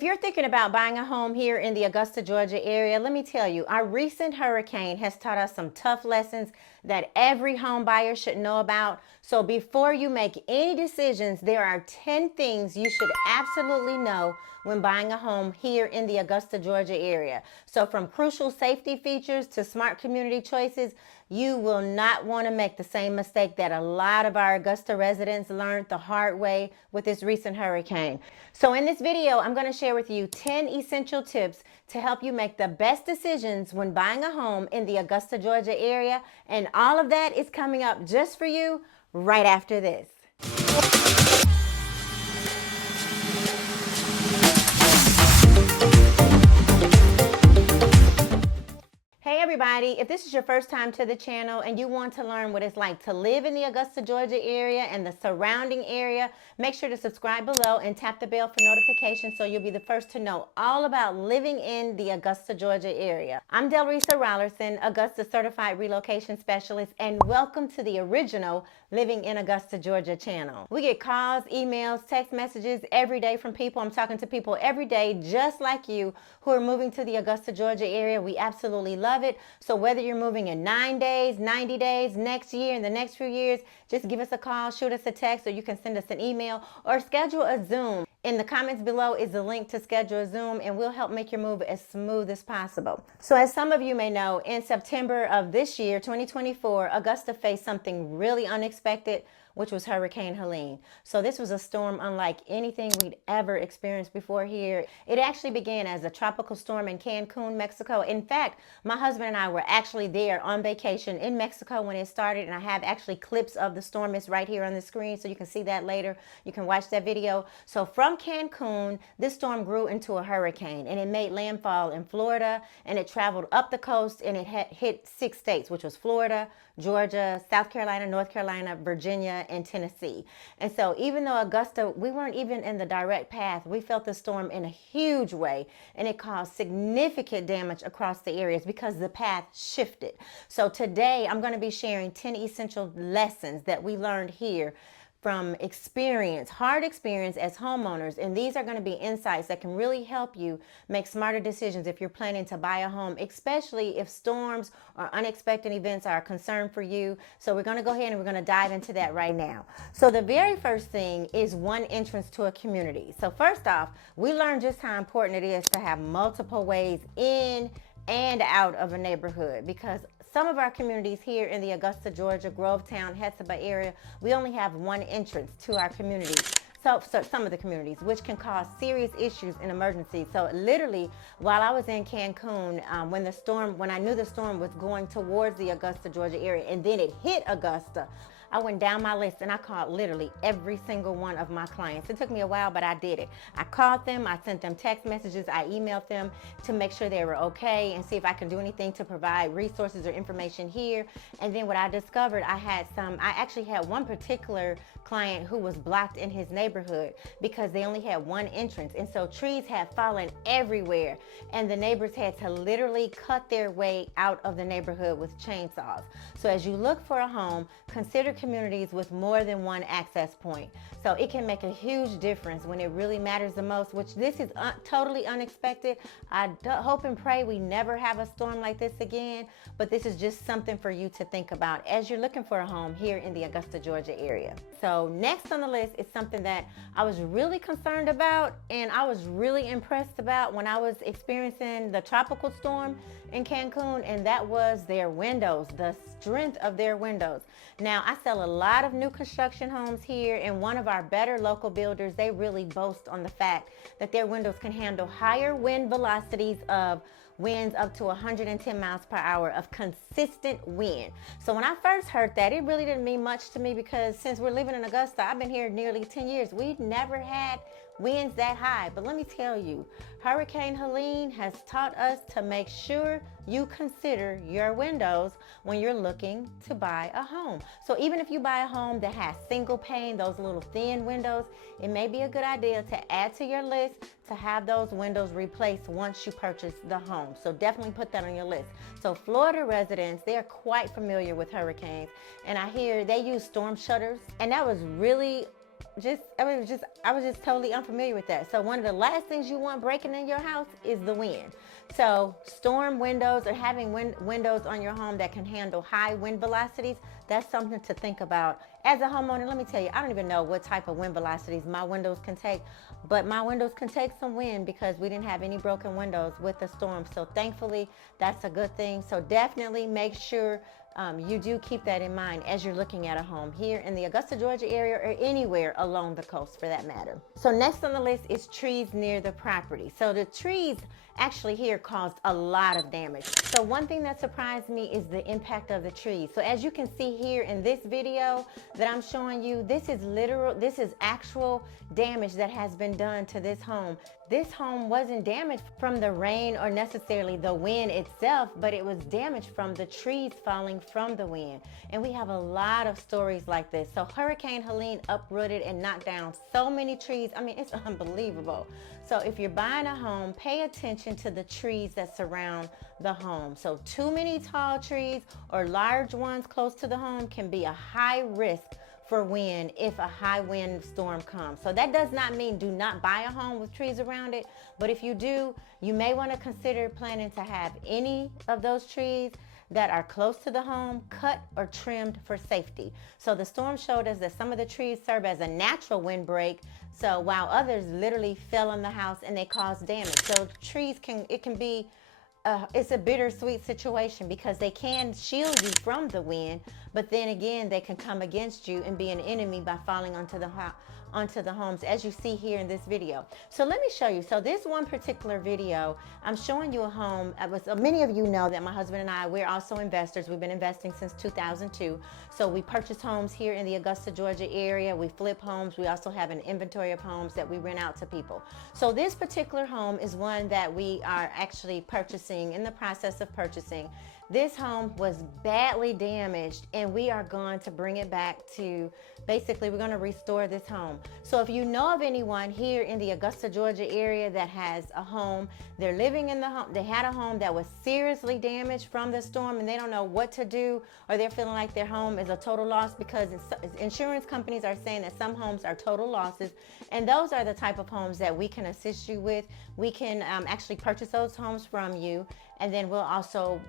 If you're thinking about buying a home here in the Augusta, Georgia area, let me tell you, our recent hurricane has taught us some tough lessons that every home buyer should know about. So before you make any decisions, there are 10 things you should absolutely know when buying a home here in the Augusta, Georgia area. So from crucial safety features to smart community choices, you will not want to make the same mistake that a lot of our Augusta residents learned the hard way with this recent hurricane. So in this video, I'm going to share with you 10 essential tips to help you make the best decisions when buying a home in the Augusta, Georgia area. And all of that is coming up just for you right after this. Hey everybody, if this is your first time to the channel and you want to learn what it's like to live in the Augusta, Georgia area and the surrounding area, make sure to subscribe below and tap the bell for notifications so you'll be the first to know all about living in the Augusta, Georgia area. I'm Delresa, Augusta Certified Relocation Specialist, and welcome to the original Living in Augusta, Georgia channel. We get calls, emails, text messages every day from people. I'm talking to people every day just like you who are moving to the Augusta, Georgia area. We absolutely love it. So whether you're moving in 9 days, 90 days, next year, in the next few years, just give us a call, shoot us a text, or you can send us an email or schedule a Zoom. In the comments below is the link to schedule a Zoom, and we'll help make your move as smooth as possible. So as some of you may know, in September of this year, 2024, Augusta faced something really unexpected, which was Hurricane Helene. So this was a storm unlike anything we'd ever experienced before here. It actually began as a tropical storm in Cancun, Mexico. In fact, my husband and I were actually there on vacation in Mexico when it started, and I have actually clips of the storm. It's right here on the screen, so you can see that later. You can watch that video. So from Cancun, this storm grew into a hurricane, and it made landfall in Florida, and it traveled up the coast, and it hit 6 states, which was Florida, Georgia, South Carolina, North Carolina, Virginia, and Tennessee. And so even though Augusta, we weren't even in the direct path, we felt the storm in a huge way, and it caused significant damage across the areas because the path shifted. So today I'm going to be sharing 10 essential lessons that we learned here from experience, hard experience as homeowners. And these are going to be insights that can really help you make smarter decisions if you're planning to buy a home, especially if storms or unexpected events are a concern for you. So we're going to go ahead and we're going to dive into that right now. So the very first thing is one entrance to a community. So first off, we learned just how important it is to have multiple ways in and out of a neighborhood, because some of our communities here in the Augusta, Georgia, Grovetown, Hetzibah area, we only have one entrance to our community. So some of the communities, which can cause serious issues and emergencies. So literally, while I was in Cancun, when I knew the storm was going towards the Augusta, Georgia area, and then it hit Augusta, I went down my list and I called literally every single one of my clients. It took me a while, but I did it. I called them, I sent them text messages, I emailed them to make sure they were okay and see if I could do anything to provide resources or information here. And then what I discovered, I actually had one particular client who was blocked in his neighborhood because they only had one entrance. And so trees had fallen everywhere, and the neighbors had to literally cut their way out of the neighborhood with chainsaws. So as you look for a home, consider communities with more than one access point. So it can make a huge difference when it really matters the most, which this is totally unexpected. I hope and pray we never have a storm like this again, but this is just something for you to think about as you're looking for a home here in the Augusta, Georgia area. So next on the list is something that I was really concerned about and I was really impressed about when I was experiencing the tropical storm in Cancun, and that was their windows, the strength of their windows. Now, I sell a lot of new construction homes here, and one of our better local builders, they really boast on the fact that their windows can handle higher wind velocities of winds up to 110 miles per hour of consistent wind. So when I first heard that, it really didn't mean much to me because since we're living in Augusta, I've been here nearly 10 years. We've never had winds that high. But let me tell you, Hurricane Helene has taught us to make sure you consider your windows when you're looking to buy a home. So even if you buy a home that has single pane, those little thin windows, it may be a good idea to add to your list to have those windows replaced once you purchase the home. So definitely put that on your list. So Florida residents, they're quite familiar with hurricanes, and I hear they use storm shutters, and that was really I was just totally unfamiliar with that. So one of the last things you want breaking in your house is the wind. So storm windows or having windows on your home that can handle high wind velocities, that's something to think about. As a homeowner, let me tell you, I don't even know what type of wind velocities my windows can take, but my windows can take some wind because we didn't have any broken windows with the storm. So thankfully, that's a good thing. So definitely make sure you do keep that in mind as you're looking at a home here in the Augusta, Georgia area or anywhere along the coast for that matter. So next on the list is trees near the property. So the trees actually here caused a lot of damage. So one thing that surprised me is the impact of the trees. So as you can see here in this video that I'm showing you, this is actual damage that has been done to this home. This home wasn't damaged from the rain or necessarily the wind itself, but it was damaged from the trees falling from the wind. And we have a lot of stories like this. So Hurricane Helene uprooted and knocked down so many trees. I mean, it's unbelievable. So if you're buying a home, pay attention to the trees that surround the home. So too many tall trees or large ones close to the home can be a high risk for wind if a high wind storm comes. So that does not mean do not buy a home with trees around it, but if you do, you may want to consider planning to have any of those trees that are close to the home cut or trimmed for safety. So the storm showed us that some of the trees serve as a natural windbreak, so while others literally fell on the house and they caused damage. So trees can be it's a bittersweet situation because they can shield you from the wind, but then again, they can come against you and be an enemy by falling onto the homes, as you see here in this video. So let me show you. So this one particular video, I'm showing you a home. Many of you know that my husband and I, we're also investors. We've been investing since 2002. So we purchase homes here in the Augusta, Georgia area. We flip homes. We also have an inventory of homes that we rent out to people. So this particular home is one that we are actually purchasing, in the process of purchasing. This home was badly damaged and we are going to bring it back to, basically we're going to restore this home. So if you know of anyone here in the Augusta, Georgia area that has a home, they're living in the home, they had a home that was seriously damaged from the storm and they don't know what to do, or they're feeling like their home is a total loss, because insurance companies are saying that some homes are total losses, and those are the type of homes that we can assist you with. We can actually purchase those homes from you, and then we'll also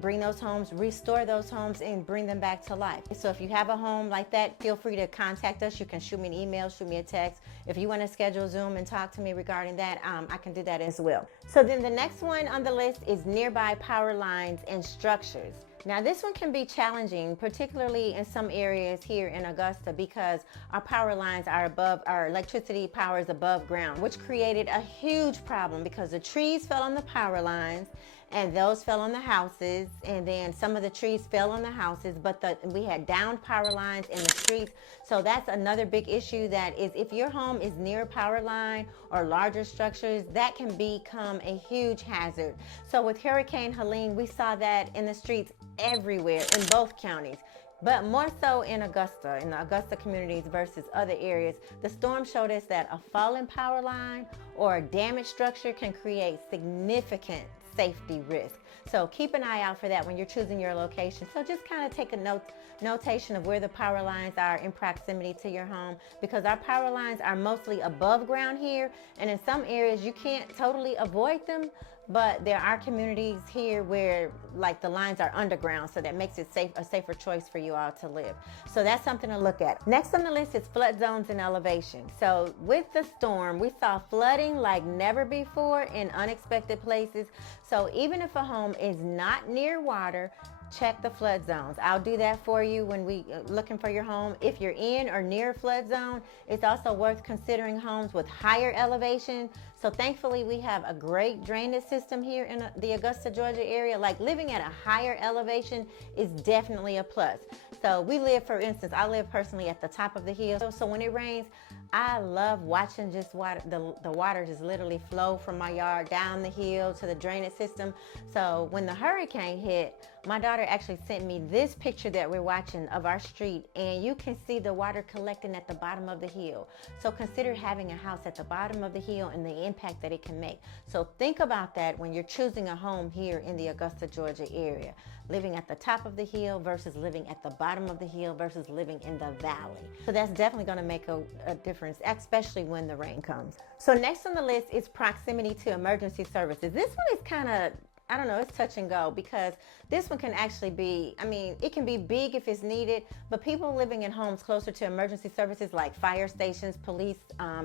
bring those homes, restore those homes, and bring them back to life. So if you have a home like that, feel free to contact us. You can shoot me an email, shoot me a text. If you want to schedule Zoom and talk to me regarding that, I can do that as well. So then the next one on the list is nearby power lines and structures. Now this one can be challenging, particularly in some areas here in Augusta, because our power lines are our electricity power is above ground, which created a huge problem because the trees fell on the power lines and those fell on the houses, and then some of the trees fell on the houses, but we had downed power lines in the streets. So that's another big issue, that is if your home is near a power line or larger structures, that can become a huge hazard. So with Hurricane Helene, we saw that in the streets everywhere in both counties, but more so in the Augusta communities versus other areas. The storm showed us that a fallen power line or a damaged structure can create significant safety risk. So keep an eye out for that when you're choosing your location. So just kind of take a notation of where the power lines are in proximity to your home, because our power lines are mostly above ground here, and in some areas you can't totally avoid them, but there are communities here where like the lines are underground, so that makes it a safer choice for you all to live. So that's something to look at. Next on the list is flood zones and elevation. So with the storm, we saw flooding like never before in unexpected places. So even if a home is not near water, check the flood zones. I'll do that for you when we looking for your home. If you're in or near a flood zone, it's also worth considering homes with higher elevation. So thankfully we have a great drainage system here in the Augusta, Georgia area. Like living at a higher elevation is definitely a plus. So we live, for instance, I live personally at the top of the hill. So when it rains, I love watching just the water just literally flow from my yard down the hill to the drainage system. So when the hurricane hit, my daughter actually sent me this picture that we're watching of our street, and you can see the water collecting at the bottom of the hill. So consider having a house at the bottom of the hill and the impact that it can make. So think about that when you're choosing a home here in the Augusta, Georgia area. Living at the top of the hill versus living at the bottom of the hill versus living in the valley. So that's definitely going to make a difference difference, especially when the rain comes. So next on the list is proximity to emergency services. This one is kind of, I don't know, it's touch and go, because this one can actually be, I mean, it can be big if it's needed, but people living in homes closer to emergency services like fire stations, police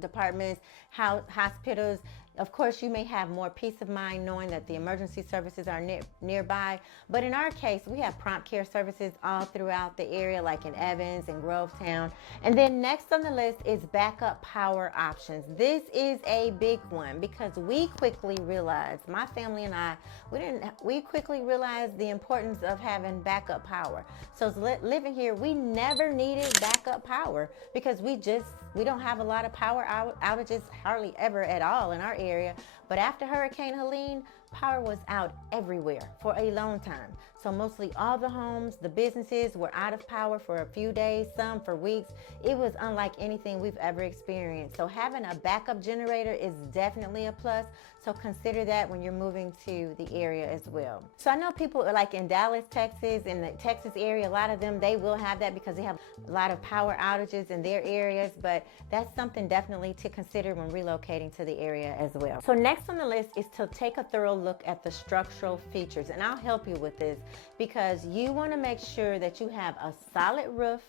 departments, hospitals, of course, you may have more peace of mind knowing that the emergency services are nearby. But in our case, we have prompt care services all throughout the area, like in Evans and Grovetown. And then next on the list is backup power options. This is a big one because we quickly realized, my family and I, we quickly realized the importance of having backup power. So living here, we never needed backup power because we don't have a lot of power outages, hardly ever at all in our area. But after Hurricane Helene, power was out everywhere for a long time. So mostly all the homes, the businesses were out of power for a few days, some for weeks. It was unlike anything we've ever experienced. So having a backup generator is definitely a plus. So consider that when you're moving to the area as well. So I know people are like in Dallas, Texas, in the Texas area, a lot of them, they will have that because they have a lot of power outages in their areas, but that's something definitely to consider when relocating to the area as well. So next on the list is to take a thorough look at the structural features, and I'll help you with this because you want to make sure that you have a solid roof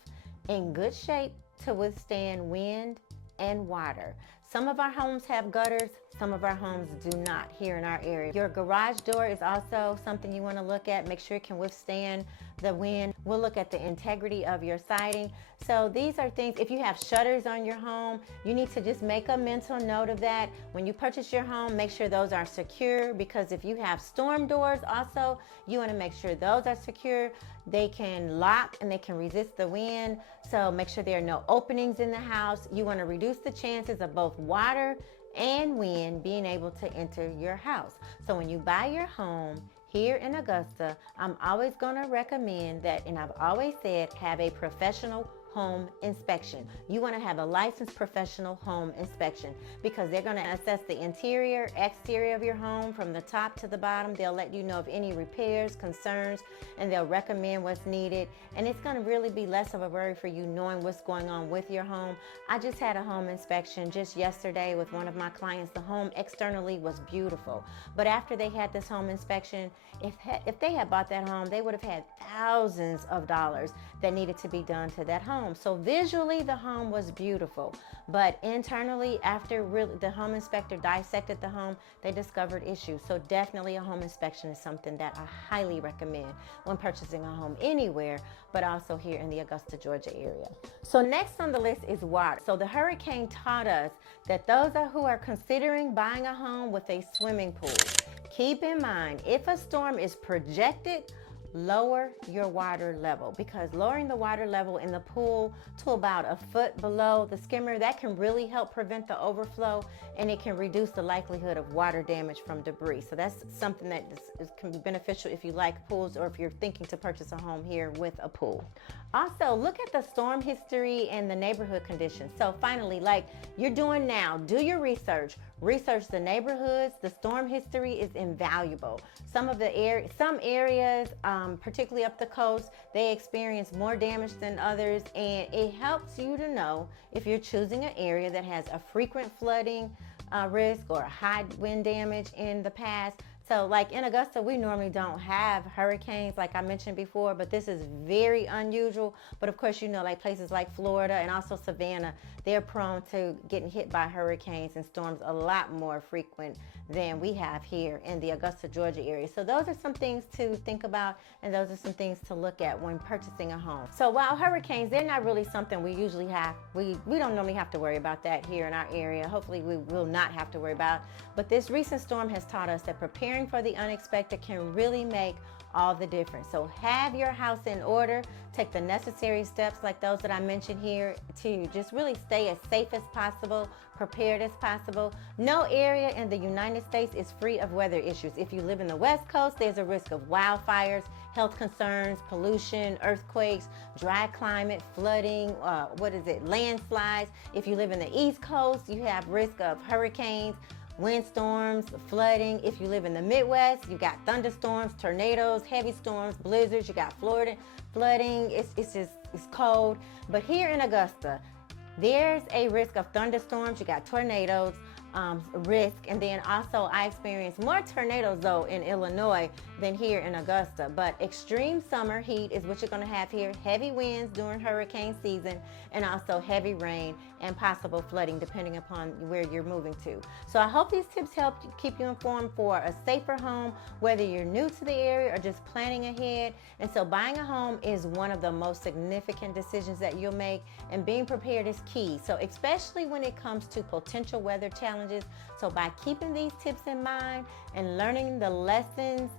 in good shape to withstand wind and water. Some of our homes have gutters, some of our homes do not here in our area. Your garage door is also something you want to look at. Make sure it can withstand the wind. We'll look at the integrity of your siding. So these are things, if you have shutters on your home, you need to just make a mental note of that. When you purchase your home, make sure those are secure, because if you have storm doors also, you want to make sure those are secure. They can lock and they can resist the wind. So make sure there are no openings in the house. You want to reduce the chances of both water and wind being able to enter your house. So when you buy your home here in Augusta, I'm always going to recommend that, and I've always said, have a professional home inspection. You want to have a licensed professional home inspection because they're going to assess the interior, exterior of your home from the top to the bottom. They'll let you know of any repairs, concerns, and they'll recommend what's needed. And it's going to really be less of a worry for you knowing what's going on with your home. I just had a home inspection just yesterday with one of my clients. The home externally was beautiful, but after they had this home inspection, if they had bought that home, they would have had thousands of dollars that needed to be done to that home. So visually the home was beautiful, but internally, after the home inspector dissected the home, they discovered issues. So definitely a home inspection is something that I highly recommend when purchasing a home anywhere, but also here in the Augusta, Georgia area. So next on the list is water. So the hurricane taught us that those who are considering buying a home with a swimming pool, keep in mind, if a storm is projected, lower your water level, because lowering the water level in the pool to about a foot below the skimmer, that can really help prevent the overflow, and it can reduce the likelihood of water damage from debris. So that's something that can be beneficial if you like pools or if you're thinking to purchase a home here with a pool. Also, look at the storm history and the neighborhood conditions. So finally, like you're doing now, do your research. Research the neighborhoods. The storm history is invaluable. Some areas, particularly up the coast, they experience more damage than others, and it helps you to know if you're choosing an area that has a frequent flooding risk or high wind damage in the past. So like in Augusta, we normally don't have hurricanes like I mentioned before, but this is very unusual. But of course, you know, like places like Florida and also Savannah, they're prone to getting hit by hurricanes and storms a lot more frequent than we have here in the Augusta, Georgia area. So those are some things to think about, and those are some things to look at when purchasing a home. So while hurricanes, they're not really something we usually have, we don't normally have to worry about that here in our area. Hopefully we will not have to worry about. But this recent storm has taught us that preparing for the unexpected can really make all the difference. So have your house in order, take the necessary steps like those that I mentioned here to just really stay as safe as possible, prepared as possible. No area in the United States is free of weather issues. If you live in the West Coast, there's a risk of wildfires, health concerns, pollution, earthquakes, dry climate, flooding, landslides. If you live in the East Coast, you have risk of hurricanes, windstorms, flooding. If you live in the Midwest, you got thunderstorms, tornadoes, heavy storms, blizzards. You got Florida flooding. It's cold. But here in Augusta, there's a risk of thunderstorms. You got tornadoes, risk, and then also I experienced more tornadoes though in Illinois than here in Augusta. But extreme summer heat is what you're going to have here, heavy winds during hurricane season, and also heavy rain and possible flooding depending upon where you're moving to. So I hope these tips help keep you informed for a safer home, whether you're new to the area or just planning ahead. And so buying a home is one of the most significant decisions that you'll make, and being prepared is key. So especially when it comes to potential weather challenges. So by keeping these tips in mind and learning the lessons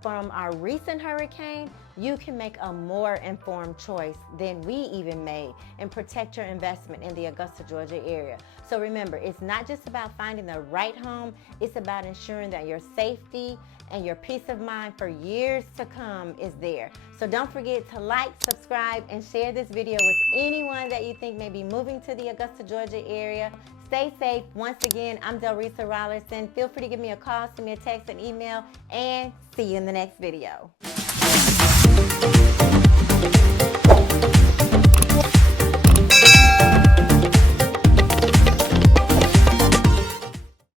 from our recent hurricane, you can make a more informed choice than we even made and protect your investment in the Augusta, Georgia area. So remember, it's not just about finding the right home, it's about ensuring that your safety and your peace of mind for years to come is there. So don't forget to like, subscribe, and share this video with anyone that you think may be moving to the Augusta, Georgia area. Stay safe. Once again, I'm Delresa Rollerson. Feel free to give me a call, send me a text, and email, and see you in the next video.